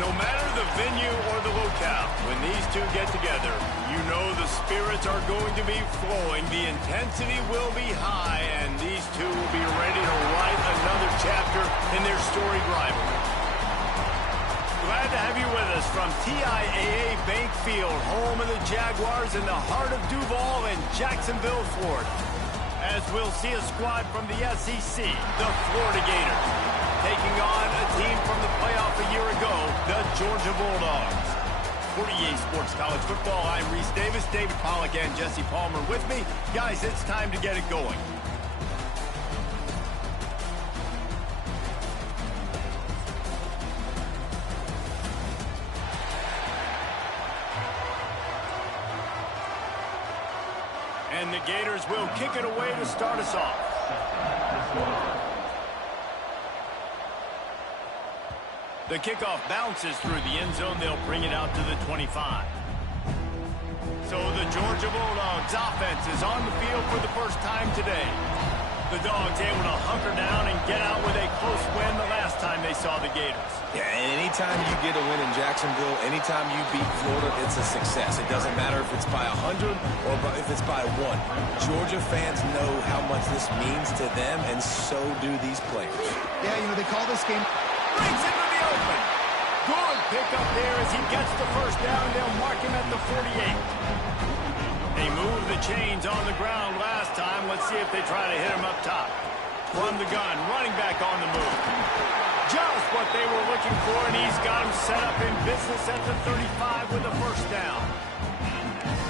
No matter the venue or the locale, when these two get together, you know the spirits are going to be flowing, the intensity will be high, and these two will be ready to write another chapter in their storied rivalry. Glad to have you with us from TIAA Bank Field, home of the Jaguars in the heart of Duval and Jacksonville, Florida. As we'll see a squad from the SEC, the Florida Gators, taking on a team from the playoff a year ago, the Georgia Bulldogs. For EA Sports College Football, I'm Reese Davis, David Pollack, and Jesse Palmer with me. Guys, it's time to get it going. And the Gators will kick it away to start us off. The kickoff bounces through the end zone. They'll bring it out to the 25. So the Georgia Bulldogs offense is on the field for the first time today. The Dogs able to hunker down and get out with a close win the last time they saw the Gators. Yeah, and anytime you get a win in Jacksonville, anytime you beat Florida, it's a success. It doesn't matter if it's by 100 or if it's by 1. Georgia fans know how much this means to them, and so do these players. Yeah, you know, they call this game... Brings into the open. Good pickup there as he gets the first down. They'll mark him at the 48. They moved the chains on the ground last time. Let's see if they try to hit him up top. From the gun, running back on the move. Just what they were looking for, and he's got him set up in business at the 35 with the first down.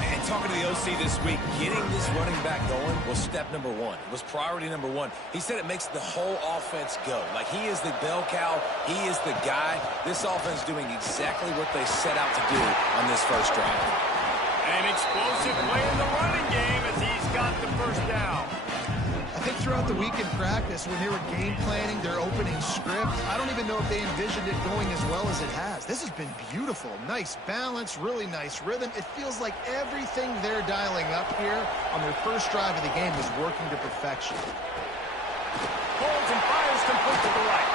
And talking to the OC this week, getting this running back going was step number 1. It was priority number 1. He said it makes the whole offense go. Like, he is the bell cow. He is the guy. This offense doing exactly what they set out to do on this first drive. An explosive play in the running game as he's got the first down. I think throughout the week in practice, when they were game planning their opening script, I don't even know if they envisioned it going as well as it has. This has been beautiful. Nice balance, really nice rhythm. It feels like everything they're dialing up here on their first drive of the game is working to perfection. Holds and fires complete to the right.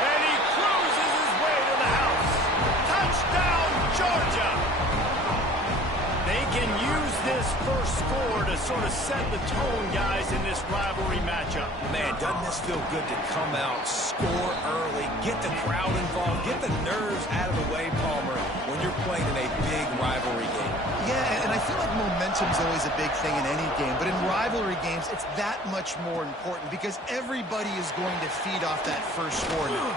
And he cruises his way to the house. Touchdown, Georgia! They can use this first score to sort of set the tone, guys, in this rivalry matchup. Man, doesn't this feel good to come out, score early, get the crowd involved, get the nerves out of the way, Palmer, when you're playing in a big rivalry game. Yeah, and I feel like momentum's always a big thing in any game, but in rivalry games, it's that much more important because everybody is going to feed off that first score now.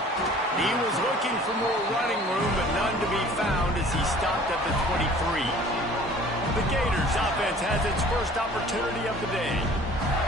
He was looking for more running room, but none to be found as he stopped at the 23. The Gators offense has its first opportunity of the day.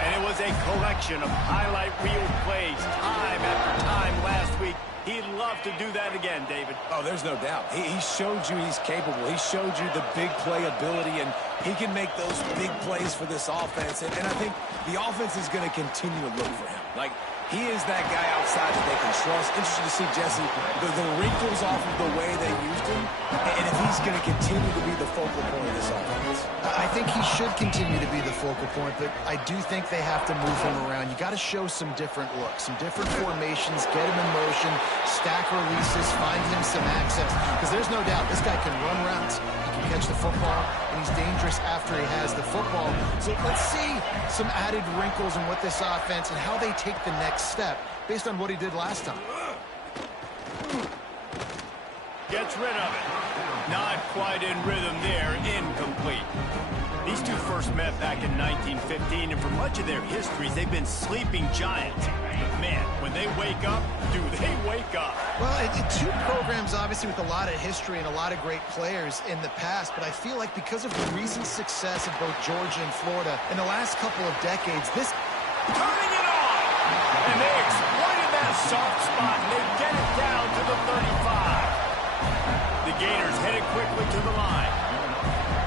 And it was a collection of highlight reel plays time after time last week. He'd love to do that again, David. Oh, there's no doubt. He showed you he's capable. He showed you the big play ability, and he can make those big plays for this offense. And I think the offense is going to continue to look for him. Like, he is that guy outside that they can trust. Interesting to see, Jesse, the wrinkles off of the way they used him, and if he's going to continue to be the focal point of this offense. I think he should continue to be the focal point, but I do think they have to move him around. You got to show some different looks, some different formations, get him in motion, stack releases, find him some access, because there's no doubt this guy can run routes, he can catch the football, and he's dangerous after he has the football. So let's see some added wrinkles in what this offense and how they take the next step based on what he did last time. Gets rid of it. Not quite in rhythm there. Incomplete. These two first met back in 1915, and for much of their histories, they've been sleeping giants. But man, when they wake up, do they wake up? Well, two programs, obviously, with a lot of history and a lot of great players in the past, but I feel like because of the recent success of both Georgia and Florida in the last couple of decades, this... Turning it on! And they exploited that soft spot, and they get it down to the 35. The Gators headed quickly to the line.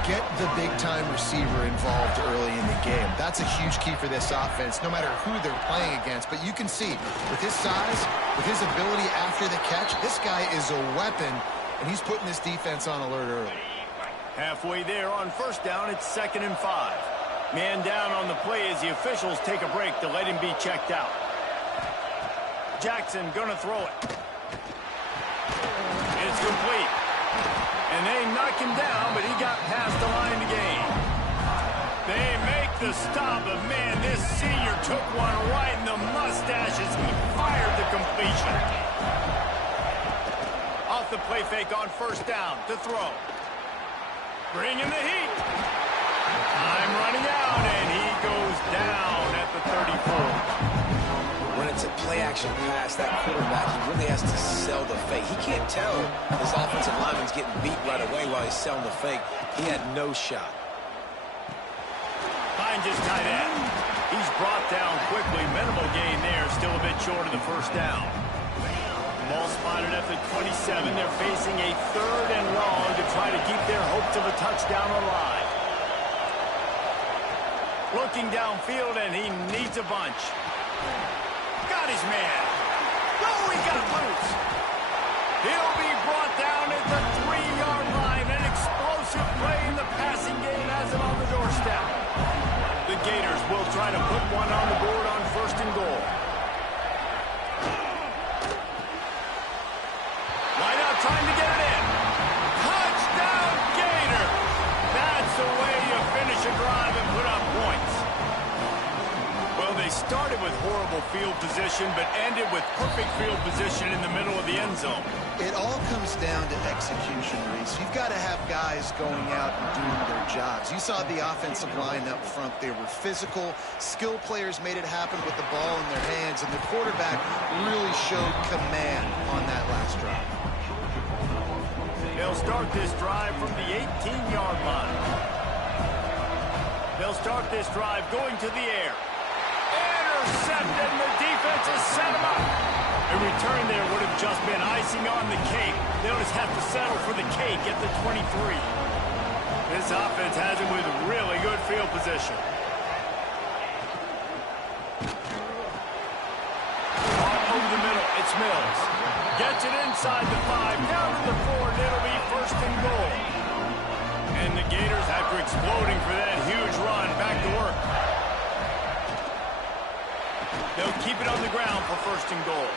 Get the big-time receiver involved early in the game. That's a huge key for this offense, no matter who they're playing against. But you can see, with his size, with his ability after the catch, this guy is a weapon, and he's putting this defense on alert early. Halfway there on first down, it's 2nd and 5. Man down on the play as the officials take a break to let him be checked out. Jackson gonna throw it. It's It's complete. And they knock him down, but he got past the line to gain. They make the stop, but man, this senior took one right in the mustache as he fired the completion. Off the play fake on first down to throw. Bring in the heat. Time running out, and he goes down at the 34. When it's a play-action pass, that quarterback, he really has to sell the fake. He can't tell his offensive lineman's getting beat right away while he's selling the fake. He had no shot. Finds his tight end. He's brought down quickly. Minimal gain there, still a bit short of the first down. Ball spotted at the 27. They're facing a 3rd and long to try to keep their hopes of a touchdown alive. Looking downfield, and he needs a bunch. Got his man. Oh, he got loose. He'll be brought down at the 3-yard line. An explosive play in the passing game has him on the doorstep. The Gators will try to put one on the board on 1st and goal. Wide out, trying to get it in. Touchdown, Gator! That's the way you finish a drive and put up points. Well, they started with horrible field position, but ended with perfect field position in the middle of the end zone. It all comes down to execution, Reese. You've got to have guys going out and doing their jobs. You saw the offensive line up front. They were physical. Skill players made it happen with the ball in their hands, and the quarterback really showed command on that last drive. They'll start this drive from the 18-yard line. They'll start this drive going to the air. Intercepted, and the defense has set him up. A return there would have just been icing on the cake. They'll just have to settle for the cake at the 23. This offense has him with really good field position. Over the middle, it's Mills. Gets it inside the 5, down to the 4, and it'll be 1st and goal. And the Gators, after exploding for that huge run, back to work. They'll keep it on the ground for 1st and goal.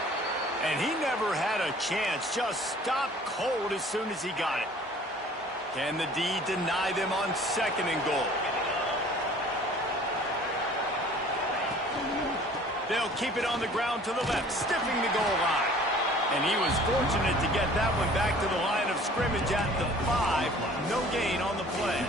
And he never had a chance, just stopped cold as soon as he got it. Can the D deny them on 2nd and goal? They'll keep it on the ground to the left, stiffing the goal line. And he was fortunate to get that one back to the line of scrimmage at the 5. No gain on the play.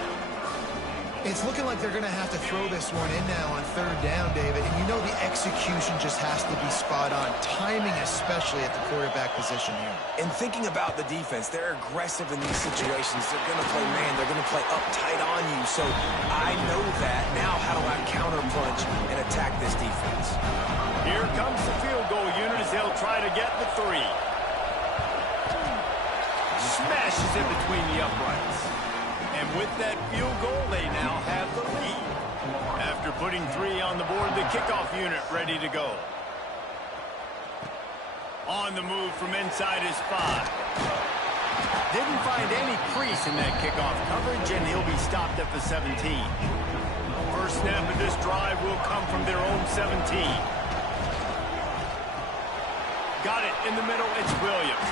It's looking like they're going to have to throw this one in now on 3rd down, David. And you know the execution just has to be spot on. Timing especially at the quarterback position here. And thinking about the defense, they're aggressive in these situations. They're going to play man. They're going to play up tight on you. So I know that. Now how do I counter-punch and attack this defense? Here comes the field goal unit as they'll try to get the 3. Smashes it between the uprights. And with that field goal, they now have the lead. After putting 3 on the board, the kickoff unit ready to go. On the move from inside his 5. Didn't find any crease in that kickoff coverage, and he'll be stopped at the 17. First snap of this drive will come from their own 17. Got it in the middle, it's Williams.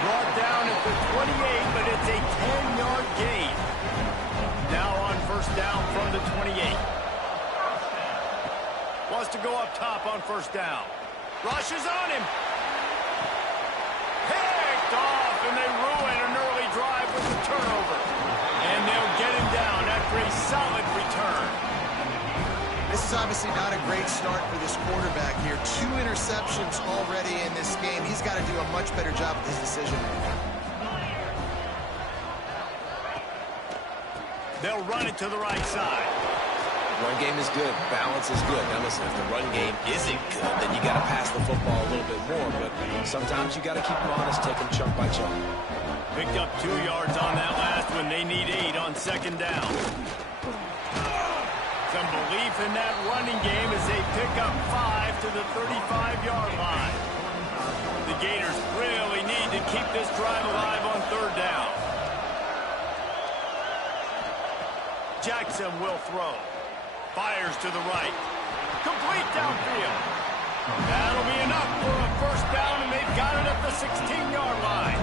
Brought down at the 28, but it's a 10-yard gain. Now on 1st down from the 28. Wants to go up top on 1st down. Rushes on him. Picked off, and they ruin an early drive with the turnover. And they'll get him down after a solid return. This is obviously not a great start for this quarterback here. 2 interceptions already in this game. He's got to do a much better job with his decision making. They'll run it to the right side. Run game is good. Balance is good. Now listen, if the run game isn't good, then you got to pass the football a little bit more. But sometimes you got to keep them honest, take them chunk by chunk. Picked up 2 yards on that last one. They need 8 on 2nd down. Some belief in that running game as they pick up 5 to the 35-yard line. The Gators really need to keep this drive alive on 3rd down. Jackson will throw. Fires to the right. Complete downfield. That'll be enough for a 1st down, and they've got it at the 16-yard line.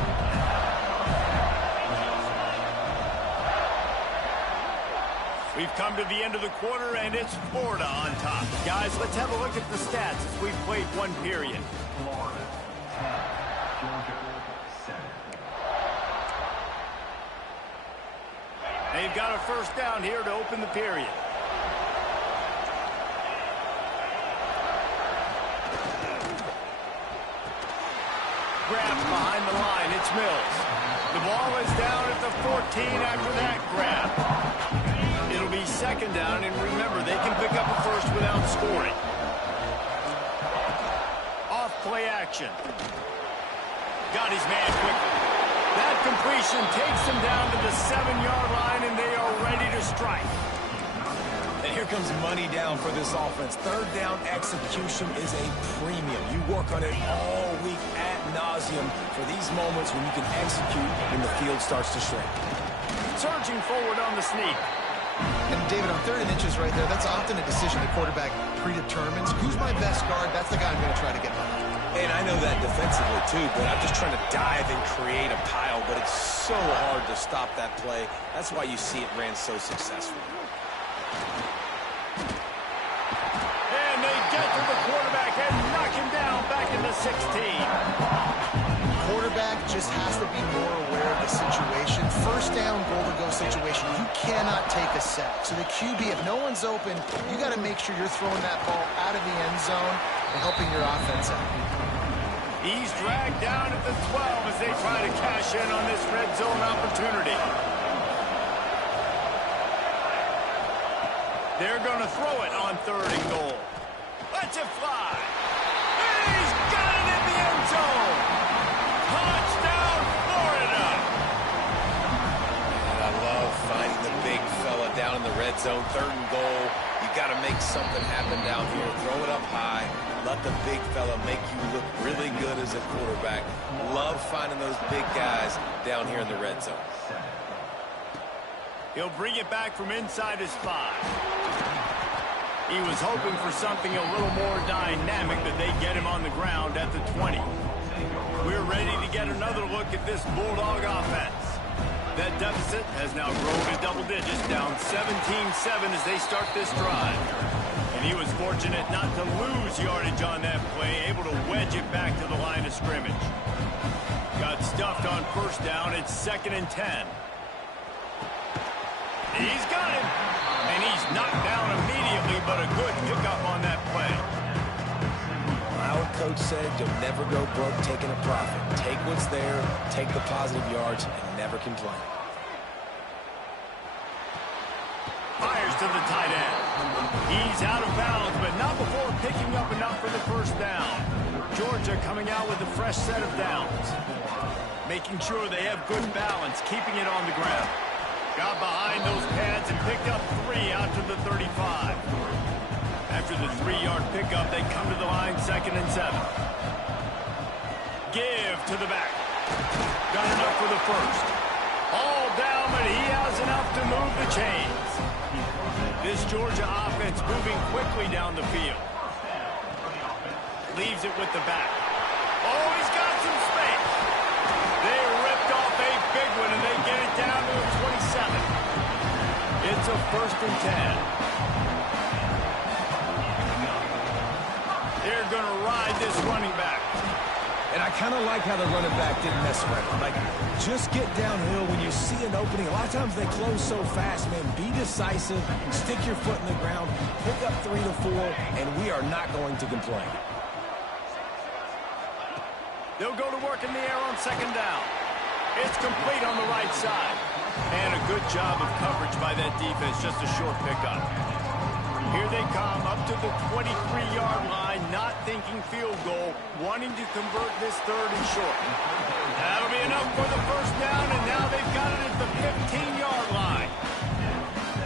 We've come to the end of the quarter, and it's Florida on top. Guys, let's have a look at the stats as we've played one period. Florida 10, Georgia 7. They've got a first down here to open the period. Grabs behind the line. It's Mills. The ball is down at the 14 after that grab. It'll be second down, and remember, they can pick up a first without scoring. Off play action. Got his man quickly. That completion takes them down to the 7-yard line, and they are ready to strike. And here comes money down for this offense. Third down execution is a premium. You work on it all week ad nauseum for these moments when you can execute when the field starts to shrink. Surging forward on the sneak. And David, on 3rd and inches right there, that's often a decision the quarterback predetermines. Who's my best guard? That's the guy I'm going to try to get behind. And I know that defensively too, but I'm just trying to dive and create a pile, but it's so hard to stop that play. That's why you see it ran so successfully. And they get to the quarterback and knock him down back in the 16. Quarterback just has to be more aware of the situation. First down, goal to go situation. You cannot take a sack. So the QB, if no one's open, you got to make sure you're throwing that ball out of the end zone and helping your offense out. He's dragged down at the 12 as they try to cash in on this red zone opportunity. They're going to throw it on 3rd and goal. Let's it fly. He's got it in the end zone. Touchdown, Florida. And I love finding the big fella down in the red zone. 3rd and goal. You got to make something happen down here. Throw it up high. Let the big fella make you look really good as a quarterback. Love finding those big guys down here in the red zone. He'll bring it back from inside his 5. He was hoping for something a little more dynamic, but they get him on the ground at the 20. We're ready to get another look at this Bulldog offense. That deficit has now grown to double digits, down 17-7 as they start this drive. And he was fortunate not to lose yardage on that play, able to wedge it back to the line of scrimmage. Got stuffed on first down. It's 2nd and 10. He's got him. And he's knocked down immediately, but a good pickup on that play. Our coach said you'll never go broke taking a profit. Take what's there, take the positive yards, and never complain. Fires to the tight end. He's out of bounds, but not before picking up enough for the first down. Georgia coming out with a fresh set of downs. Making sure they have good balance, keeping it on the ground. Got behind those pads and picked up 3 out to the 35. After the 3-yard pickup, they come to the line 2nd and 7. Give to the back. Got enough for the first. All down, but he has enough to move the chains. This Georgia offense moving quickly down the field. Leaves it with the back. Oh, he's got some space. They ripped off a big one, and they get it down to the 27. It's a 1st and 10. They're going to ride this running back. And I kind of like how the running back didn't mess around. Like, just get downhill when you see an opening. A lot of times they close so fast, man. Be decisive, stick your foot in the ground, pick up 3 to 4, and we are not going to complain. They'll go to work in the air on 2nd down. It's complete on the right side. And a good job of coverage by that defense, just a short pickup. Here they come up to the 23-yard line, not thinking field goal, wanting to convert this 3rd and short. That'll be enough for the first down, and now they've got it at the 15-yard line.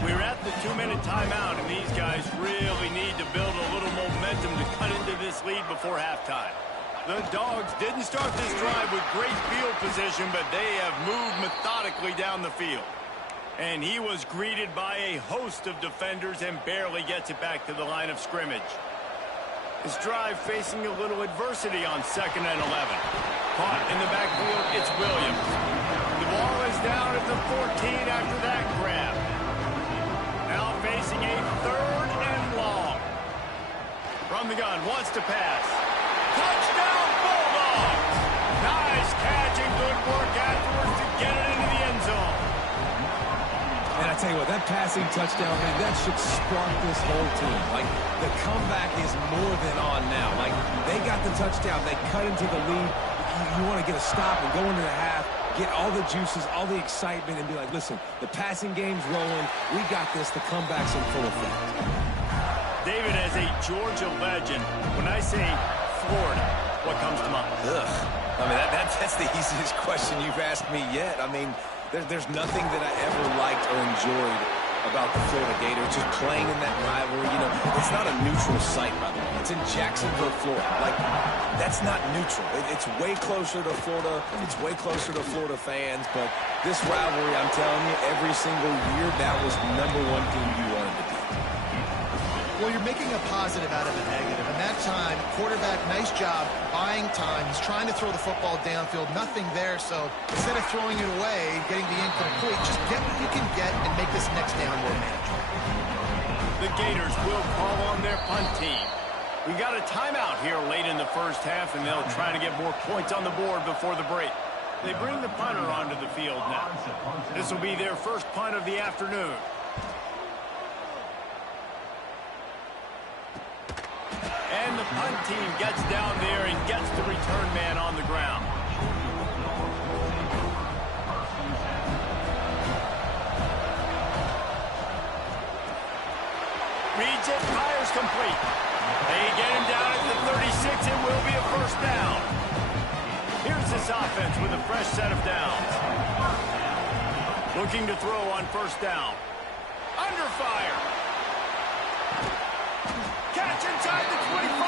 We're at the 2-minute timeout, and these guys really need to build a little momentum to cut into this lead before halftime. The Dogs didn't start this drive with great field position, but they have moved methodically down the field. And he was greeted by a host of defenders and barely gets it back to the line of scrimmage. This drive facing a little adversity on 2nd and 11. Caught in the backfield, it's Williams. The ball is down at the 14 after that grab. Now 3rd and long. From the gun, wants to pass. Touchdown, Bulldogs! Nice catch and good work afterwards to get it into the end zone. And I tell you what, that passing touchdown, man, that should spark this whole team. Like, the comeback is more than on now. Like, they got the touchdown. They cut into the lead. You want to get a stop and go into the half, get all the juices, all the excitement, and be like, listen, the passing game's rolling. We got this. The comeback's in full effect. David, as a Georgia legend, when I say Florida, what comes to mind? Ugh. I mean, that's the easiest question you've asked me yet. I mean, there's nothing that I ever liked or enjoyed about the Florida Gators, just playing in that rivalry. You know, it's not a neutral site, by the way. It's in Jacksonville, Florida. Like, that's not neutral. It's way closer to Florida. It's way closer to Florida fans. But this rivalry, I'm telling you, every single year, that was #1 thing you wanted to do. Well, you're making a positive out of a negative. And that time, quarterback, nice job, buying time. He's trying to throw the football downfield. Nothing there. So instead of throwing it away, getting the incomplete, just get what you can get and make this next down more manageable. The Gators will call on their punt team. We got a timeout here late in the first half, and they'll try to get more points on the board before the break. They bring the punter onto the field now. This will be their first punt of the afternoon. And the punt team gets down there and gets the return man on the ground. Reads it, fires complete. They get him down at the 36. It will be a first down. Here's this offense with a fresh set of downs. Looking to throw on first down. Under fire. Catch inside the 25.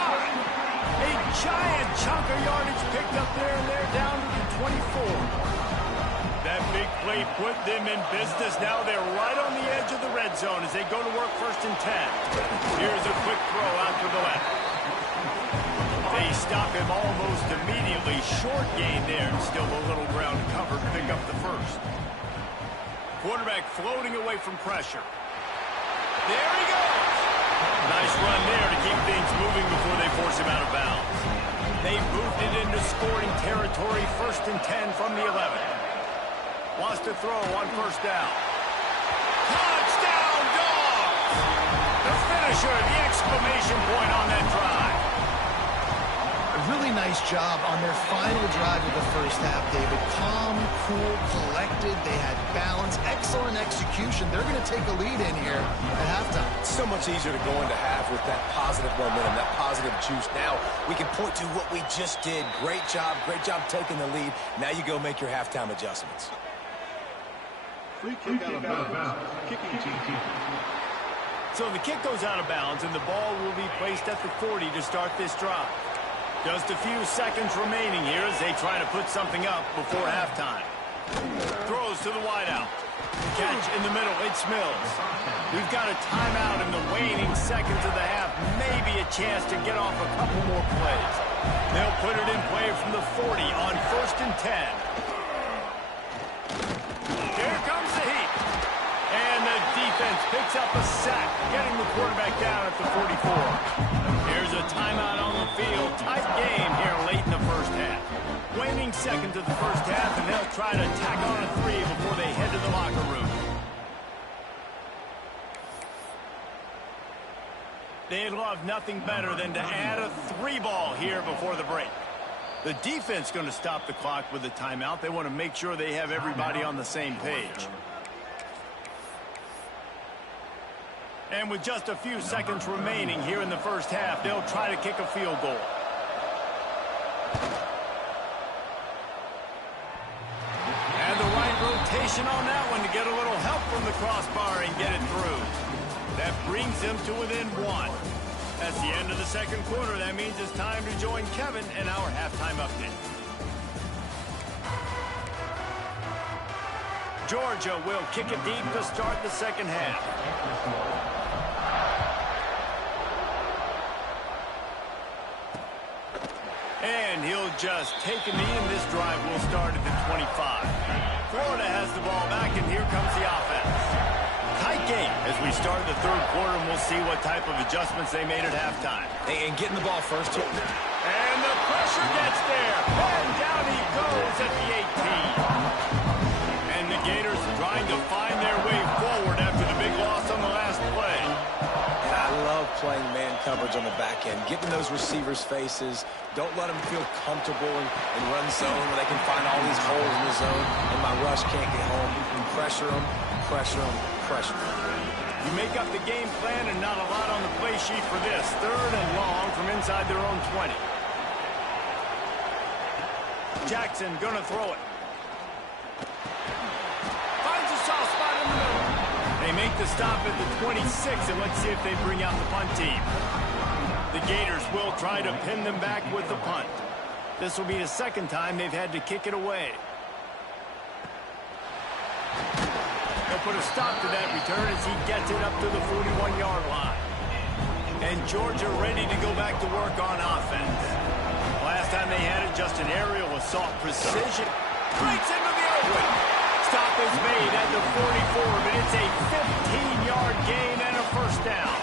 A giant chunk of yardage picked up there, and they're down to the 24. That big play put them in business. Now they're right on the edge of the red zone as they go to work 1st and 10. Here's a quick throw out to the left. They stop him almost immediately. Short gain there. Still a little ground covered to pick up the first. Quarterback floating away from pressure. There he goes. Nice run there to keep things moving before they force him out of bounds. They moved it into scoring territory. 1st and 10 from the 11. Wants to throw on first down. Touchdown, Dogs! The finisher, the exclamation point on that drive. A really nice job on their final drive of the first half, David. Calm, cool, collected. They had balance. Excellent execution. They're going to take a lead in here at halftime. It's so much easier to go into half with that positive momentum, that positive juice. Now we can point to what we just did. Great job taking the lead. Now you go make your halftime adjustments. Free kick out of bounds. Kicking team. So the kick goes out of bounds, and the ball will be placed at the 40 to start this drive. Just a few seconds remaining here as they try to put something up before halftime. Throws to the wideout. Catch in the middle. It's Mills. We've got a timeout in the waning seconds of the half. Maybe a chance to get off a couple more plays. They'll put it in play from the 40 on 1st and 10. Here comes the heat. And the defense picks up a sack, getting the quarterback down at the 44. Here's a timeout on the field. Tight game here late in the first half. Waning seconds of the first half, and they'll try to tack on a 3 before they head to the locker room. They'd love nothing better than to add a 3 ball here before the break. The defense going to stop the clock with a timeout. They want to make sure they have everybody on the same page. And with just a few seconds remaining here in the first half, they'll try to kick a field goal. And the right rotation on that one to get a little help from the crossbar and get it through. That brings them to within 1. That's the end of the second quarter. That means it's time to join Kevin in our halftime update. Georgia will kick it deep to start the second half. And he'll just take a knee, and this drive will start at the 25. Florida has the ball back, and here comes the offense. Tight game as we start the third quarter, and we'll see what type of adjustments they made at halftime. And getting the ball first. And the pressure gets there. And down he goes at the 18. And the Gators trying to find their way forward after the big loss on the last play. And I love playing man coverage on the back end. Getting those receivers' faces. Don't let them feel comfortable in run zone where they can find all these holes in the zone and my rush can't get home. Pressure them, pressure them, pressure them. You make up the game plan and not a lot on the play sheet for this. Third and long from inside their own 20. Jackson gonna throw it. Finds a soft spot in the middle. They make the stop at the 26, and let's see if they bring out the punt team. The Gators will try to pin them back with the punt. This will be the second time they've had to kick it away. They'll put a stop to that return as he gets it up to the 41-yard line. And Georgia ready to go back to work on offense. Last time they had it, just an aerial assault precision. Breaks into the open. Stop is made at the 44, but it's a 15-yard gain and a first down.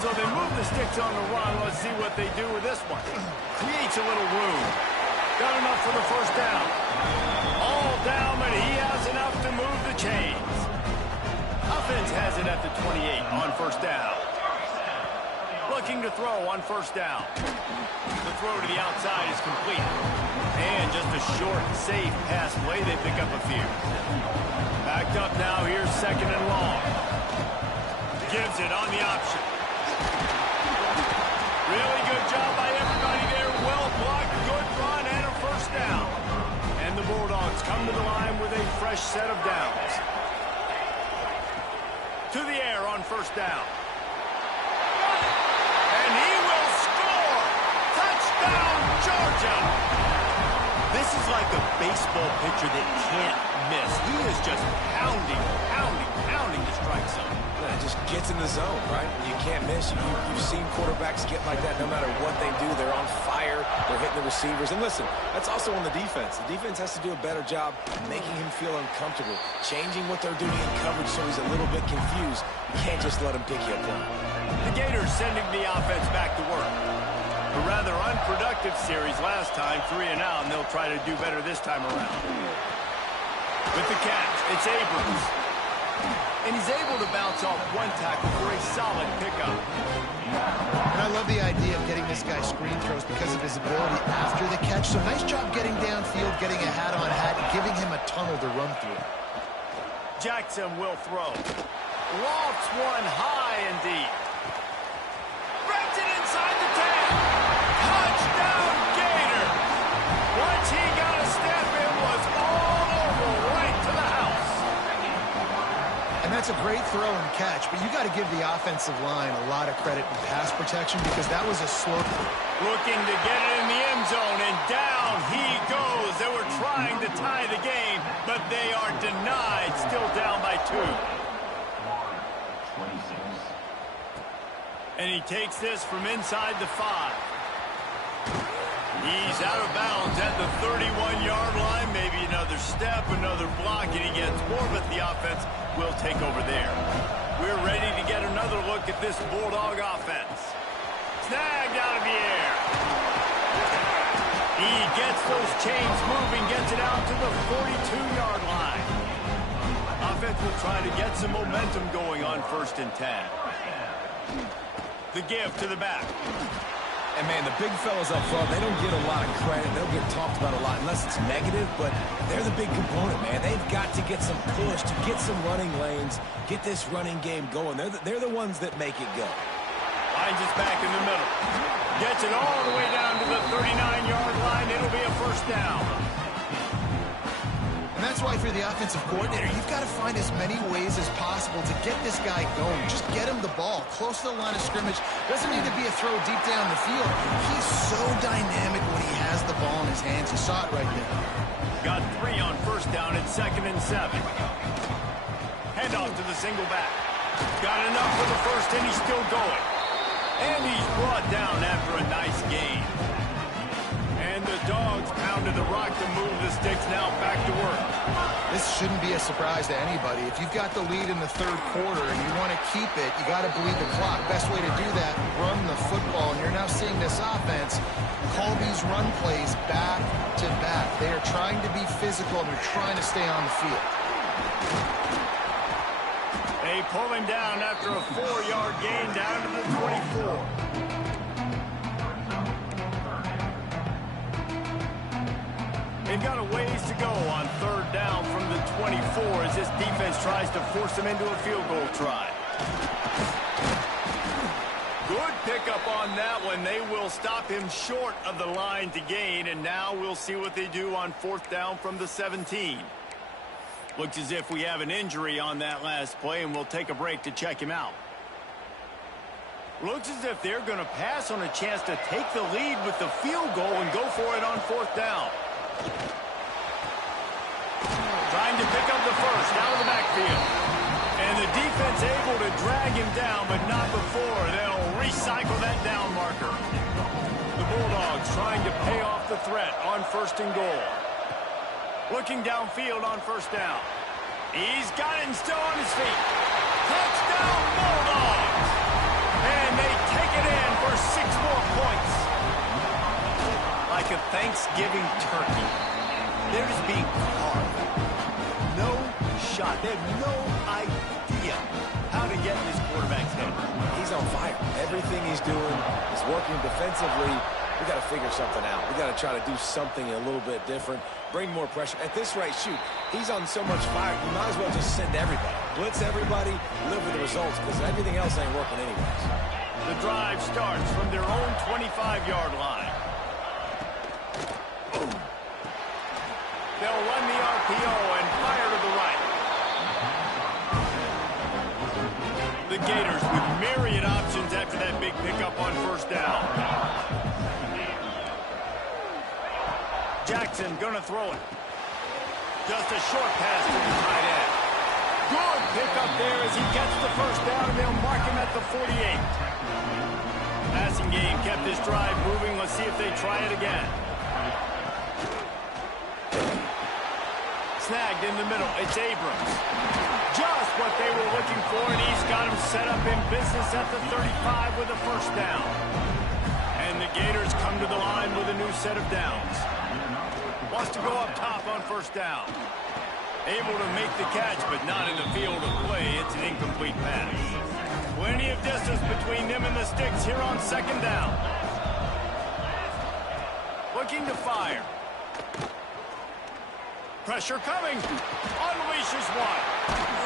So they move the sticks on the run. Let's see what they do with this one. Creates a little room. Got enough for the first down. All down, but he has enough to move the chains. Offense has it at the 28 on first down. Looking to throw on first down. The throw to the outside is complete. And just a short, safe pass play. They pick up a few. Backed up now. Here's second and long. Gives it on the option. Really good job by everybody there. Well blocked, good run, and a first down. And the Bulldogs come to the line with a fresh set of downs. To the air on first down. And he will score! Touchdown, Georgia! This is like a baseball pitcher that can't miss. He is just pounding the strike zone. It just gets in the zone, right? You can't miss. You've seen quarterbacks get like that no matter what they do. They're on fire. They're hitting the receivers. And listen, that's also on the defense. The defense has to do a better job making him feel uncomfortable, changing what they're doing in coverage so he's a little bit confused. You can't just let him pick you apart. The Gators sending the offense back to work. A rather unproductive series last time, 3 and out, and they'll try to do better this time around. With the catch, it's Abrams. And he's able to bounce off one tackle for a solid pickup. And I love the idea of getting this guy screen throws because of his ability after the catch. So nice job getting downfield, getting a hat-on-hat, and giving him a tunnel to run through. Jackson will throw. Lofts one high and deep. Breaks it inside the 10. Touchdown, Gator. Once he got a step, it was all over right to the house. And that's a great throw and catch, but you got to give the offensive line a lot of credit in pass protection because that was a slow throw. Looking to get it in the end zone, and down he goes. They were trying to tie the game, but they are denied, still down by 2. And he takes this from inside the 5. He's out of bounds at the 31-yard line. Maybe another step, another block, and he gets more, but the offense will take over there. We're ready to get another look at this Bulldog offense. Snagged out of the air. He gets those chains moving, gets it out to the 42-yard line. Offense will try to get some momentum going on 1st and 10. The give to the back. And, man, the big fellas up front, they don't get a lot of credit. They don't get talked about a lot unless it's negative, but they're the big component, man. They've got to get some push, to get some running lanes, get this running game going. They're the ones that make it go. Finds his back in the middle. Gets it all the way down to the 39-yard line. It'll be a first down. And that's why for the offensive coordinator, you've got to find as many ways as possible to get this guy going. Just get him the ball close to the line of scrimmage. Doesn't need to be a throw deep down the field. He's so dynamic when he has the ball in his hands. You saw it right there. Got 3 on first down at 2nd and 7. Handoff to the single back. Got enough for the first, and he's still going. And he's brought down after a nice gain. And the Dogs pound to the rock to move the sticks now back to work. This shouldn't be a surprise to anybody. If you've got the lead in the third quarter and you want to keep it, you got to bleed the clock. Best way to do that, run the football. And you're now seeing this offense call these run plays back to back. They are trying to be physical and they're trying to stay on the field. They pull him down after a 4-yard gain down to the 24. They've got a ways to go on third down from the 24 as this defense tries to force them into a field goal try. Good pickup on that one. They will stop him short of the line to gain, and now we'll see what they do on fourth down from the 17. Looks as if we have an injury on that last play, and we'll take a break to check him out. Looks as if they're going to pass on a chance to take the lead with the field goal and go for it on fourth down. Trying to pick up the first out of the backfield. And the defense able to drag him down, but not before. They'll recycle that down marker. The Bulldogs trying to pay off the threat on first and goal. Looking downfield on first down. He's got it and still on his feet. Touchdown Bulldogs! And they take it in for 6 more points. Like a Thanksgiving turkey. They're just being carved. No shot. They have no idea how to get in this quarterback's head. He's on fire. Everything he's doing is working defensively. We got to figure something out. We got to try to do something a little bit different. Bring more pressure. At this rate, shoot, he's on so much fire, you might as well just send everybody. Blitz everybody, live with the results, because everything else ain't working anyways. The drive starts from their own 25-yard line. They'll run the RPO and fire to the right. The Gators with myriad options after that big pickup on first down. Jackson gonna throw it. Just a short pass to the tight end. Good pickup there as he gets the first down, and they'll mark him at the 48. Passing game kept this drive moving. Let's see if they try it again. Snagged in the middle. It's Abrams. Just what they were looking for, and he's got him set up in business at the 35 with a first down. And the Gators come to the line with a new set of downs. Wants to go up top on first down. Able to make the catch, but not in the field of play. It's an incomplete pass. Plenty of distance between them and the sticks here on second down. Looking to fire. Pressure coming. Unleashes one.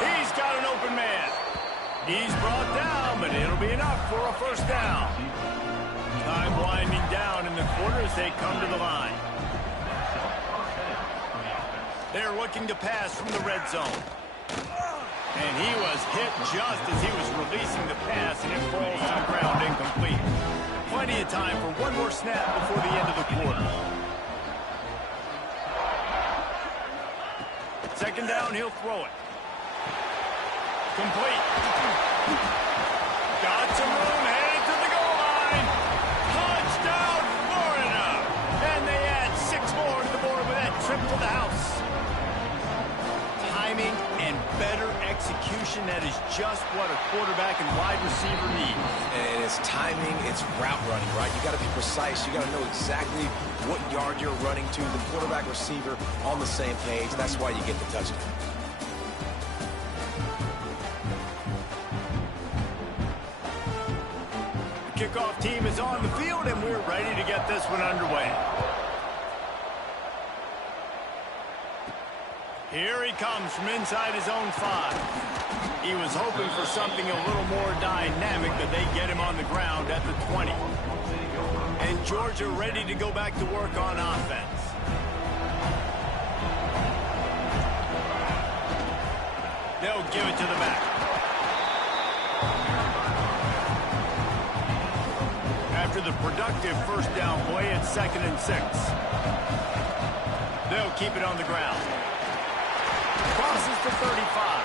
He's got an open man. He's brought down, but it'll be enough for a first down. Time winding down in the quarter as they come to the line. They're looking to pass from the red zone. And he was hit just as he was releasing the pass, and it falls to the ground incomplete. Plenty of time for one more snap before the end of the quarter. Second down, he'll throw it. Complete. Got some room, headed to the goal line. Touchdown, Florida. And they add 6 more to the board with that trip to the house. Timing and better execution, that is just what a quarterback and wide receiver needs. And it's timing, it's route running, right? You got to be precise. You got to know exactly what yard you're running to. The quarterback receiver on the same page. That's why you get the touchdown. The kickoff team is on the field, and we're ready to get this one underway. Here he comes from inside his own 5. He was hoping for something a little more dynamic, but they get him on the ground at the 20. And Georgia ready to go back to work on offense. They'll give it to the back. After the productive first down play, it's 2nd and 6. They'll keep it on the ground. Crosses to 35.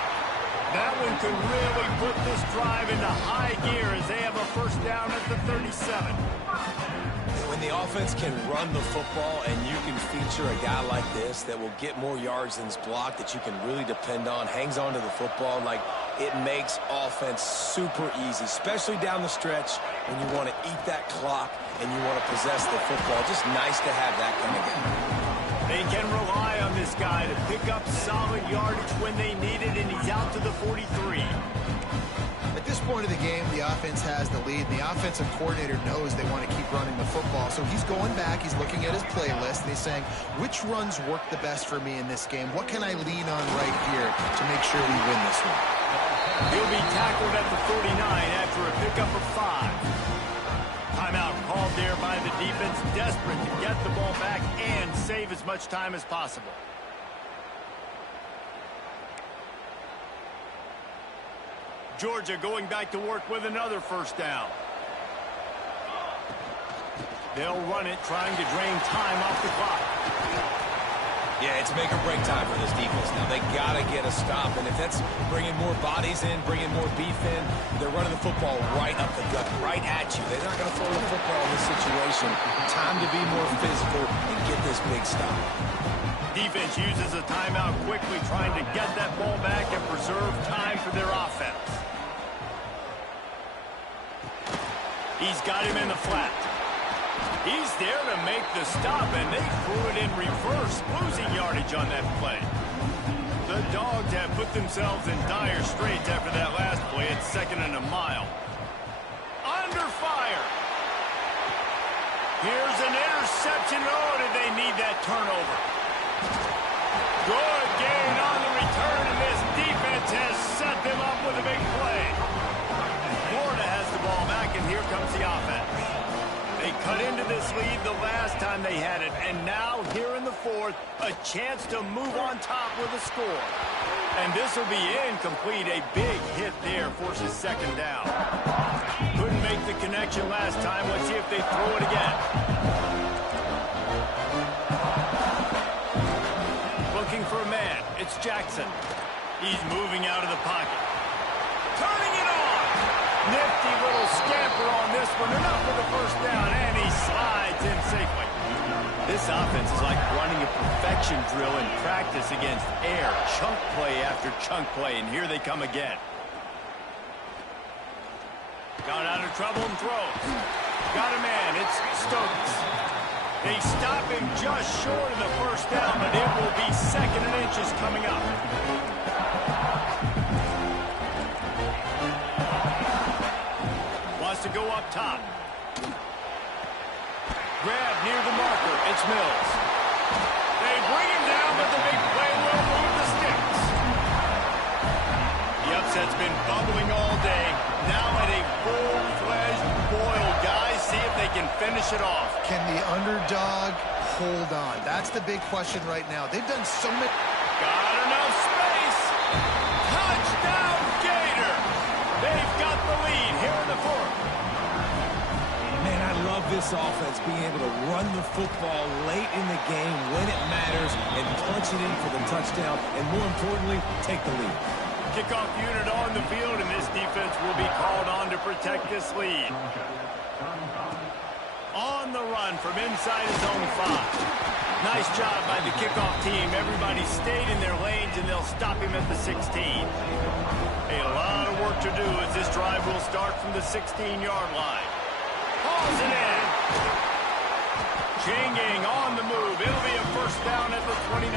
That one could really put this drive into high gear as they have a first down at the 37. When the offense can run the football and you can feature a guy like this that will get more yards than his block, that you can really depend on, hangs on to the football, like it makes offense super easy, especially down the stretch when you want to eat that clock and you want to possess the football. Just nice to have that kind of guy. They can rely on this guy to pick up solid yardage when they need it, and he's out to the 43. At this point of the game, the offense has the lead. The offensive coordinator knows they want to keep running the football. So he's going back, he's looking at his playlist, and he's saying, which runs work the best for me in this game? What can I lean on right here to make sure we win this one? He'll be tackled at the 49 after a pickup of 5. Timeout called there by the defense, desperate to get the ball back and save as much time as possible. Georgia going back to work with another first down. They'll run it, trying to drain time off the clock. Yeah, it's make or break time for this defense now. They got to get a stop, and if that's bringing more bodies in, bringing more beef in, they're running the football right up the gut, right at you. They're not going to throw the football in this situation. Time to be more physical and get this big stop. Defense uses a timeout quickly, trying to get that ball back and preserve time for their offense. He's got him in the flat. He's there to make the stop, and they threw it in reverse, losing yardage on that play. The Dogs have put themselves in dire straits after that last play at 2nd and a mile. Under fire. Here's an interception. Oh, did they need that turnover? Good gain on the return, and this defense has set them up with a big play. Florida has the ball back, and here comes the offense. They cut into this lead the last time they had it, and now here in the 4th, a chance to move on top with a score. And this will be incomplete. A big hit there forces 2nd down. Couldn't make the connection last time. Let's see if they throw it again. Looking for a man. It's Jackson. He's moving out of the pocket. Turning it on. Nifty little scamper on this one, enough for the first down, and he slides in safely. This offense is like running a perfection drill in practice against air, chunk play after chunk play, and here they come again. Got out of trouble and throws. Got a man, it's Stokes. They stop him just short of the first down, but it will be 2nd and inches coming up. To go up top. Grab near the marker. It's Mills. They bring him down, but the big play will move the sticks. The upset's been bubbling all day. Now at a full-fledged boil. Guys, see if they can finish it off. Can the underdog hold on? That's the big question right now. They've done so many... Got enough space. Touchdown, Gator. They've got the lead here in the 4th. Man, I love this offense being able to run the football late in the game when it matters and punch it in for the touchdown, and more importantly, take the lead. Kickoff unit on the field, and this defense will be called on to protect this lead. On the run from inside his own 5. Nice job by the kickoff team. Everybody stayed in their lanes, and they'll stop him at the 16. A lot of work to do as this drive will start from the 16-yard line. Hauls it in. Changing on the move. It'll be a first down at the 29.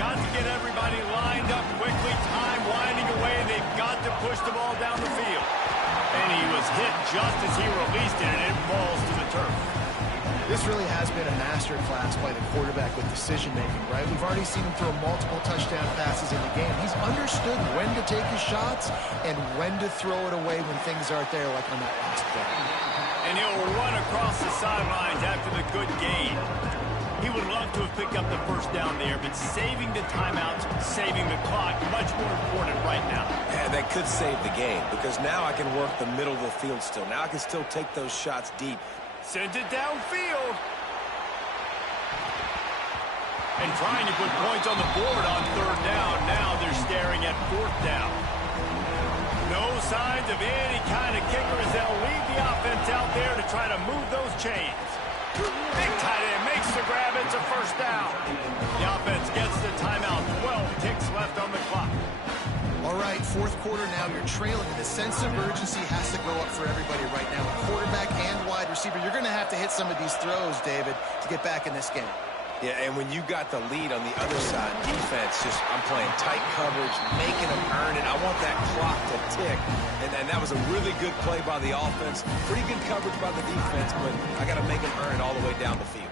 Got to get everybody lined up quickly. Time winding away. They've got to push the ball down the field. And he was hit just as he released it, and it falls to the turf. This really has been a masterclass by the quarterback with decision-making, right? We've already seen him throw multiple touchdown passes in the game. He's understood when to take his shots and when to throw it away when things aren't there, like on that last play. And he'll run across the sidelines after the good gain. He would love to have picked up the first down there, but saving the timeouts, saving the clock, much more important right now. Yeah, that could save the game, because now I can work the middle of the field still. Now I can still take those shots deep. Sent it downfield. and trying to put points on the board on third down. Now they're staring at fourth down. No signs of any kind of kicker as they'll leave the offense out there to try to move those chains. Big tight end makes the grab. It's a first down. The offense gets the timeout. 12 ticks left on the clock. All right, fourth quarter now. You're trailing. The sense of urgency has to go up for everybody right now. Quarterback and wide receiver. You're going to have to hit some of these throws, David, to get back in this game. Yeah, and when you got the lead on the other side, defense I'm playing tight coverage, making them earn it. I want that clock to tick. And that was a really good play by the offense. Pretty good coverage by the defense, but I got to make them earn it all the way down the field.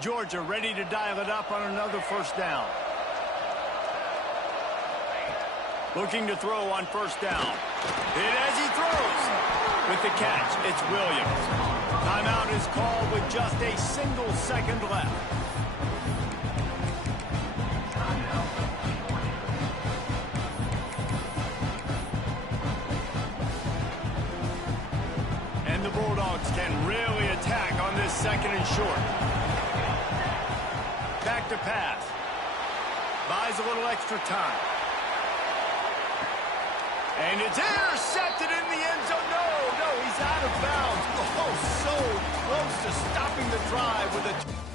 Georgia ready to dial it up on another first down. Looking to throw on first down. Hit as he throws. With the catch, it's Williams. Timeout is called with just a single second left. And the Bulldogs can really attack on this second and short. Back to pass. Buys a little extra time. And it's intercepted in the end zone. No, he's out of bounds. Oh, so close to stopping the drive with a...